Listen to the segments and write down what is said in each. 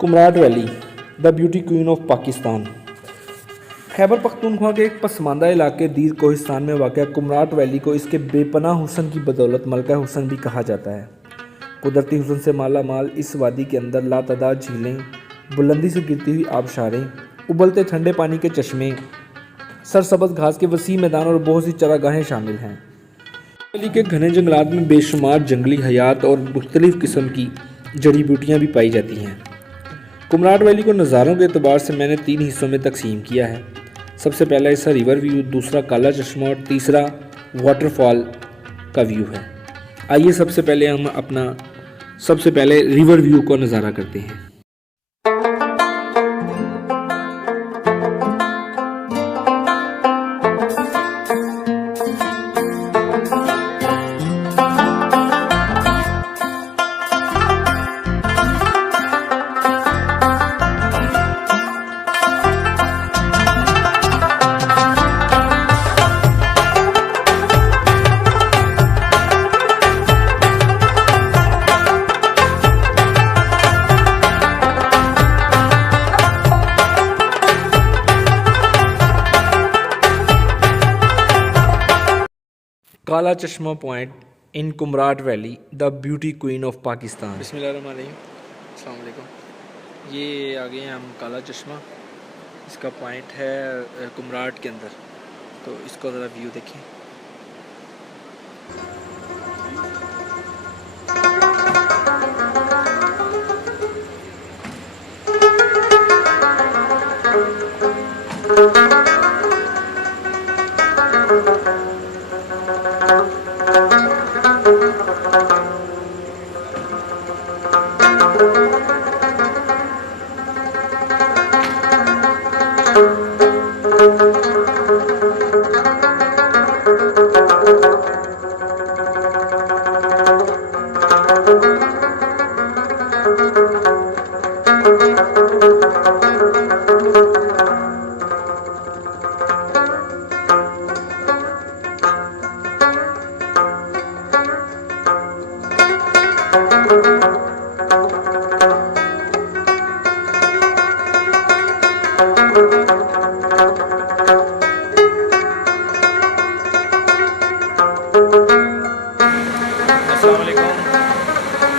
Kumrat valley the beauty queen of Pakistan. Khyber Pakhtunkhwa के एक पसमानदा इलाके दीर कोहिस्तान में वाक़ कुमराट वैली को इसके बेपनाह हुस्न की बदौलत मलका हुस्न भी कहा जाता है। कुदरती हुस्न से माला माल इस वादी के अंदर लातादाद झीलें, बुलंदी से गिरती हुई आबशारें, उबलते ठंडे पानी के चश्मे, सरसब्ज़ घास के वसी मैदान और बहुत सी चरागाहें शामिल हैं। वैली के घने जंगलात में बेशुमार जंगली हयात और मुख्तलिफ़ किस्म की जड़ी बूटियाँ भी पाई जाती हैं। कुमराट वैली को नज़ारों के अतबार से मैंने 3 हिस्सों में तकसीम किया है। सबसे पहला हिस्सा रिवर व्यू, दूसरा काला चश्मा और तीसरा वाटरफॉल का व्यू है। आइए सबसे पहले रिवर व्यू को नज़ारा करते हैं। काला चश्मा point in Kumrat valley the beauty queen of Pakistan. बिस्मिल्लाहिर्रहमानिर्रहीम, अस्सलाम वालेकुम। ये आ गए हैं हम काला चश्मा। इसका पॉइंट है कुमराट के अंदर, तो इसको ज़रा व्यू देखें।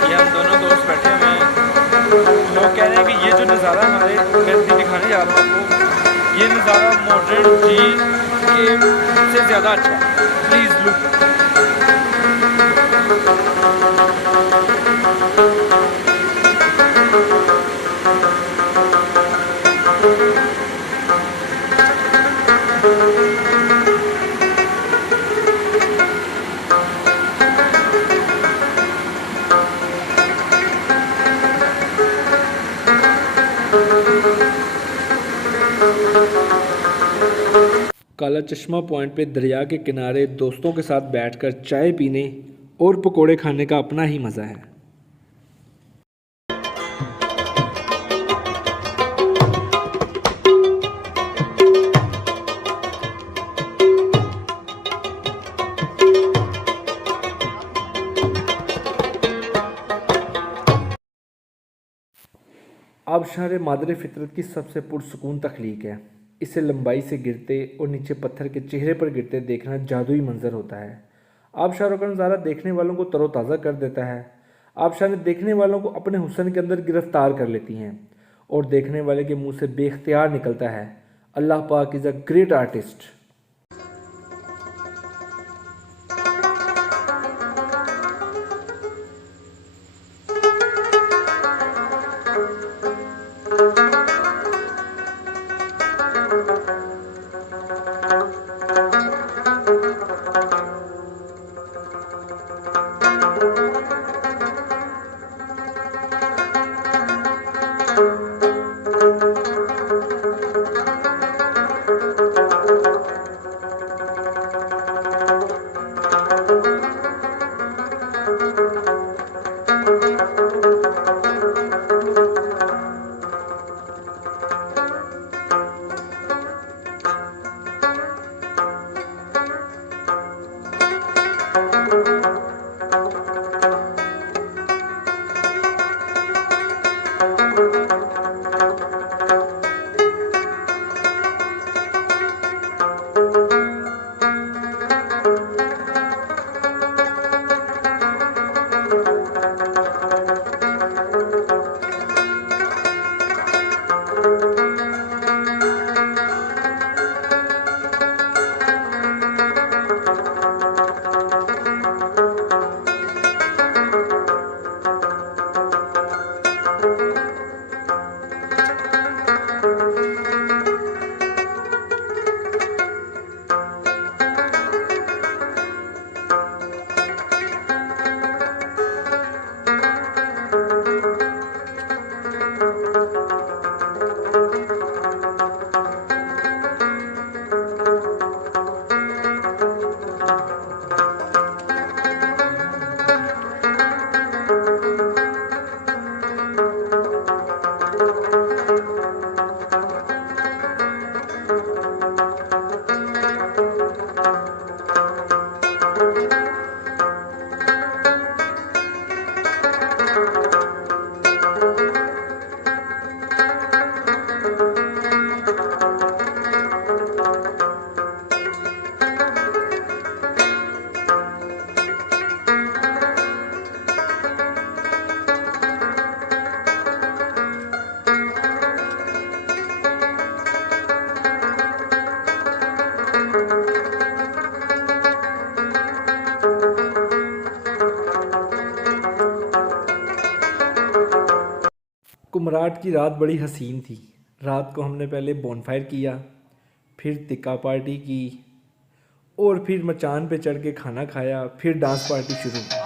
ये हम दोनों दोस्त बैठे हुए हैं। लोग कह रहे हैं कि ये जो नज़ारा मैं दिखाने जा रहा हूँ आपको, ये नज़ारा मॉडर्न झील के से ज़्यादा अच्छा है। Please look. काला चश्मा पॉइंट पे दरिया के किनारे दोस्तों के साथ बैठकर चाय पीने और पकोड़े खाने का अपना ही मज़ा है। आबशार मादरे फितरत की सबसे पुरसुकून तख्लीक है। इसे लंबाई से गिरते और नीचे पत्थर के चेहरे पर गिरते देखना जादुई मंजर होता है। आबशारों का नज़ारा देखने वालों को तरोताज़ा कर देता है। आबशारें देखने वालों को अपने हुस्न के अंदर गिरफ्तार कर लेती हैं और देखने वाले के मुंह से बेख्तियार निकलता है, अल्लाह पाक इज़ अ ग्रेट आर्टिस्ट। कुम्हराट की रात बड़ी हसीन थी। रात को हमने पहले बोनफायर किया, फिर तिक्का पार्टी की और फिर मचान पे चढ़ के खाना खाया, फिर डांस पार्टी शुरू।